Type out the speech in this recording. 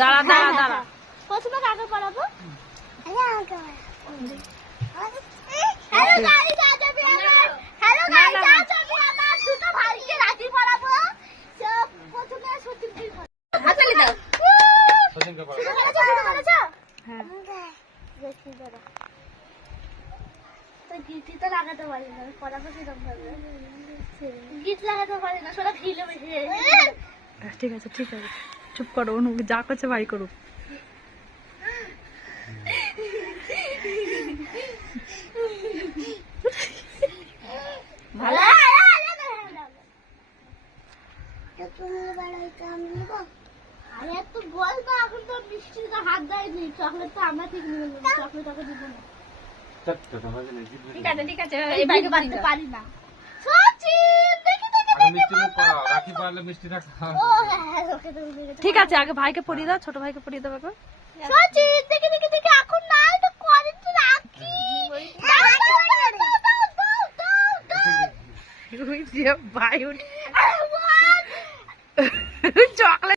দাঁড়া দাঁড়া দাঁড়া। প্রথমে কাকে পড়াবো? হ্যালো গাইস, আজ আমি আমার দুটো ভাইকে রাখি পড়াবো। তো প্রথমে সচিনকে পড়াবো। হাততালি দাও। সচিনকে পড়াবো। হ্যাঁ। দেখি দাঁড়া। তো গিটি তো লাগাতে পারি না, পড়াবো কিরকম ভাবে? গিট লাগাতে পারি না, সোনা ঢিলে বেশি। ঠিক আছে ঠিক আছে, চুপ করো, অনু যা করছে ভাই করুক। ভালো। আরে তো বলবা, এখন তো মিষ্টির হাত দেয়নি, চকলেট তো আমরা ঠিক নিয়ে নেবো, চকলেট ওকে দিব না। ঠিক আছে ঠিক আছে, এই ভাইকে বাড়তে পারি না। সচিন দেখি দেখি রাখি পারলে মিষ্টিটা খাওয়া। ও হ্যাঁ, ওকে তো দিয়ে ঠিক আছে, আগে ভাইকে পরিয়ে দাও, ছোট ভাইকে পরিয়ে দাও একবার। সচিন দেখি দেখি দেখি, এখন নাই তো করেন তো রাখি। ভাই চকলেট